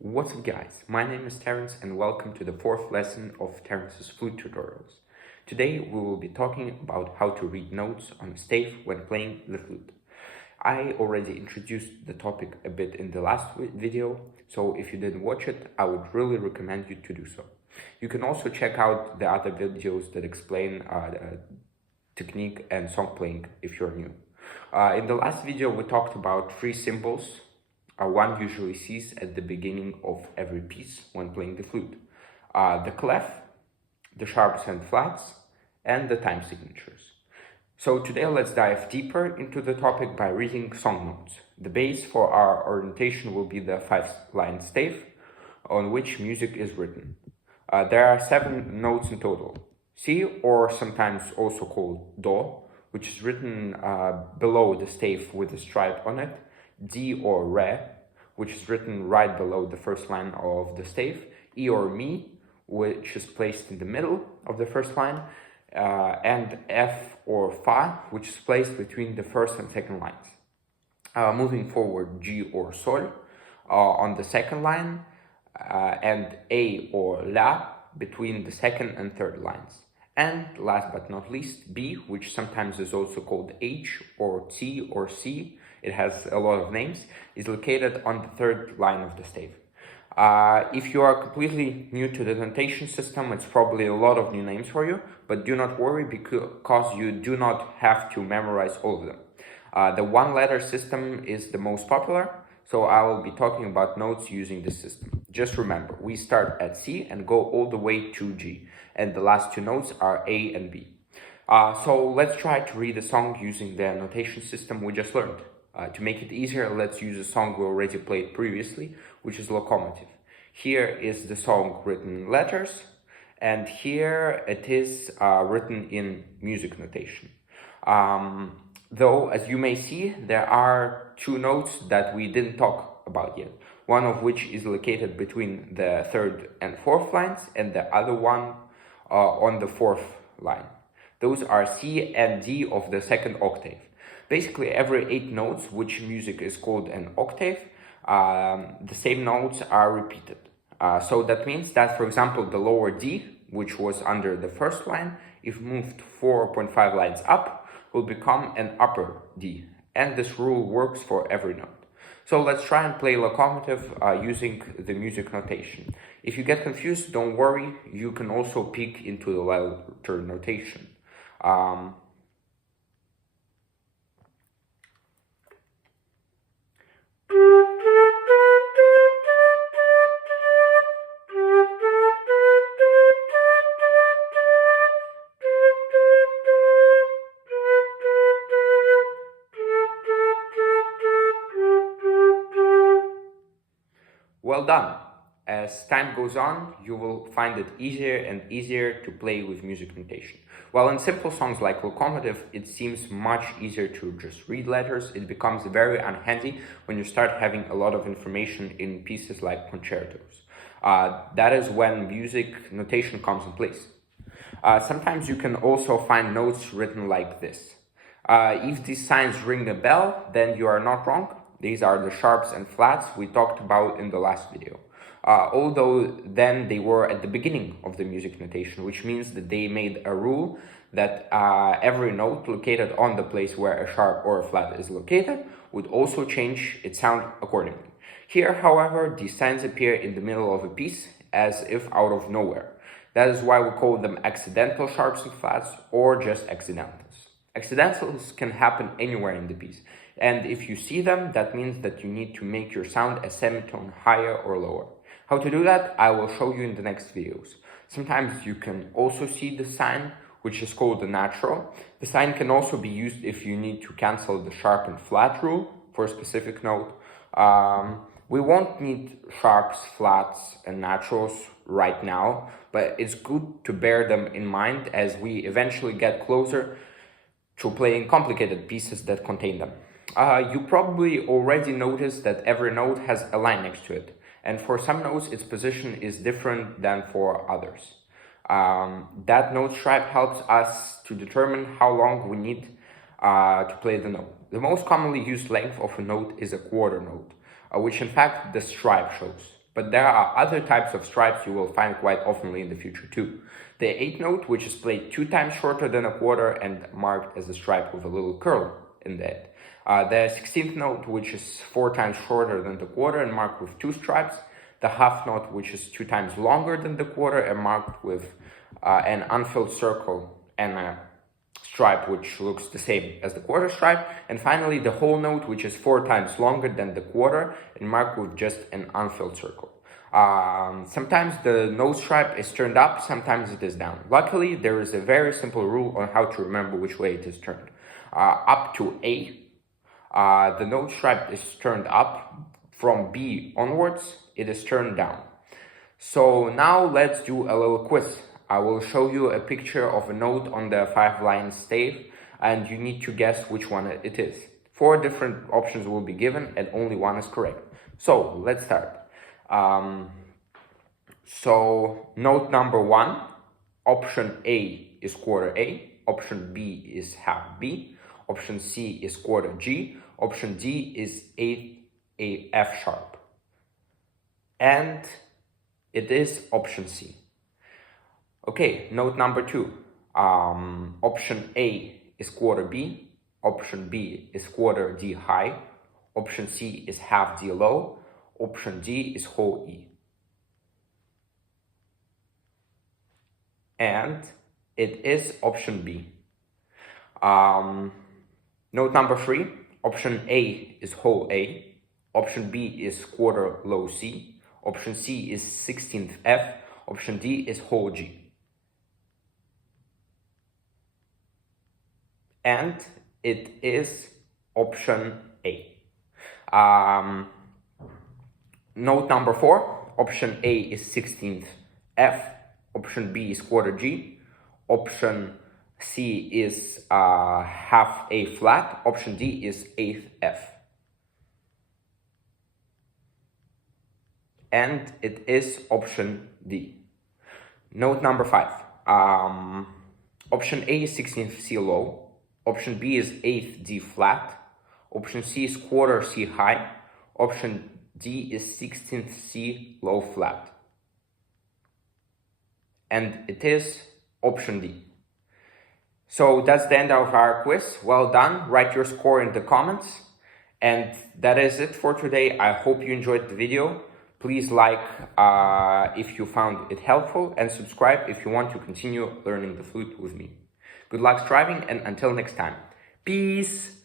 What's up guys, my name is Terence and welcome to the fourth lesson of Terence's Flute Tutorials. Today we will be talking about how to read notes on a stave when playing the flute. I already introduced the topic a bit in the last video, so if you didn't watch it, I would really recommend you to do so. You can also check out the other videos that explain technique and song playing if you're new. In the last video we talked about three symbols one usually sees at the beginning of every piece when playing the flute. The clef, the sharps and flats, and the time signatures. So today let's dive deeper into the topic by reading song notes. The base for our orientation will be the 5-line stave on which music is written. There are 7 notes in total. C, or sometimes also called Do, which is written below the stave with a stripe on it. D or Re, which is written right below the first line of the stave. E or Mi, which is placed in the middle of the first line. And F or Fa, which is placed between the first and second lines. Moving forward, G or Sol on the second line. And A or La between the second and third lines. And last but not least, B, which sometimes is also called H or T or C, it has a lot of names, is located on the third line of the stave. If you are completely new to the notation system, it's probably a lot of new names for you, but do not worry because you do not have to memorize all of them. The one-letter system is the most popular, so I will be talking about notes using this system. Just remember, we start at C and go all the way to G, and the last 2 notes are A and B. So let's try to read a song using the notation system we just learned. To make it easier, let's use a song we already played previously, which is Locomotive. Here is the song written in letters, and here it is written in music notation. Though, as you may see, there are 2 notes that we didn't talk about yet. One of which is located between the 3rd and 4th lines, and the other one on the 4th line. Those are C and D of the 2nd octave. Basically, every 8 notes, which music is called an octave, the same notes are repeated. So that means that, for example, the lower D, which was under the 1st line, if moved 4.5 lines up, will become an upper D. And this rule works for every note. So let's try and play Locomotive using the music notation. If you get confused, don't worry, you can also peek into the letter notation. Well done! As time goes on, you will find it easier and easier to play with music notation. While in simple songs like Locomotive, it seems much easier to just read letters, it becomes very unhandy when you start having a lot of information in pieces like concertos. That is when music notation comes in place. Sometimes you can also find notes written like this. If these signs ring a bell, then you are not wrong. These are the sharps and flats we talked about in the last video. Although then they were at the beginning of the music notation, which means that they made a rule that every note located on the place where a sharp or a flat is located would also change its sound accordingly. Here, however, these signs appear in the middle of a piece as if out of nowhere. That is why we call them accidental sharps and flats or just accidentals. Accidentals can happen anywhere in the piece. And if you see them, that means that you need to make your sound a semitone higher or lower. How to do that, I will show you in the next videos. Sometimes you can also see the sign, which is called the natural. The sign can also be used if you need to cancel the sharp and flat rule for a specific note. We won't need sharps, flats, and naturals right now, but it's good to bear them in mind as we eventually get closer to playing complicated pieces that contain them. You probably already noticed that every note has a line next to it, and for some notes its position is different than for others. That note stripe helps us to determine how long we need to play the note. The most commonly used length of a note is a quarter note, which in fact the stripe shows. but there are other types of stripes you will find quite often in the future too. The 8th note, which is played 2 times shorter than a quarter and marked as a stripe with a little curl in that. The 16th note, which is 4 times shorter than the quarter and marked with 2 stripes. The half note, which is 2 times longer than the quarter and marked with an unfilled circle and a stripe which looks the same as the quarter stripe. And finally, the whole note, which is 4 times longer than the quarter and marked with just an unfilled circle. Sometimes the note stripe is turned up, sometimes it is down. Luckily, there is a very simple rule on how to remember which way it is turned. Up to A, the note stripe is turned up. From B onwards, it is turned down. So now let's do a little quiz. I will show you a picture of a note on the 5-line stave, and you need to guess which one it is. 4 different options will be given and only one is correct. So let's start. So note number 1, option A is quarter A, option B is half B, option C is quarter G, option D is a F sharp. And it is option C. Okay, note number 2. Option A is quarter B, option B is quarter D high, option C is half D low, option D is whole E. And it is option B. Note number 3, option A is whole A, option B is quarter low C, option C is 16th F, option D is whole G. And it is option A. Note number 4, option A is 16th F, option B is quarter G, option C is half A flat, option D is 8th F. And it is option D. Note number 5. Option A is 16th C low, option B is 8th D flat, option C is quarter C high, option D is 16th C low flat. And it is option D. So that's the end of our quiz. Well done. Write your score in the comments. And that is it for today. I hope you enjoyed the video. Please like if you found it helpful, and subscribe if you want to continue learning the flute with me. Good luck striving, and until next time. Peace!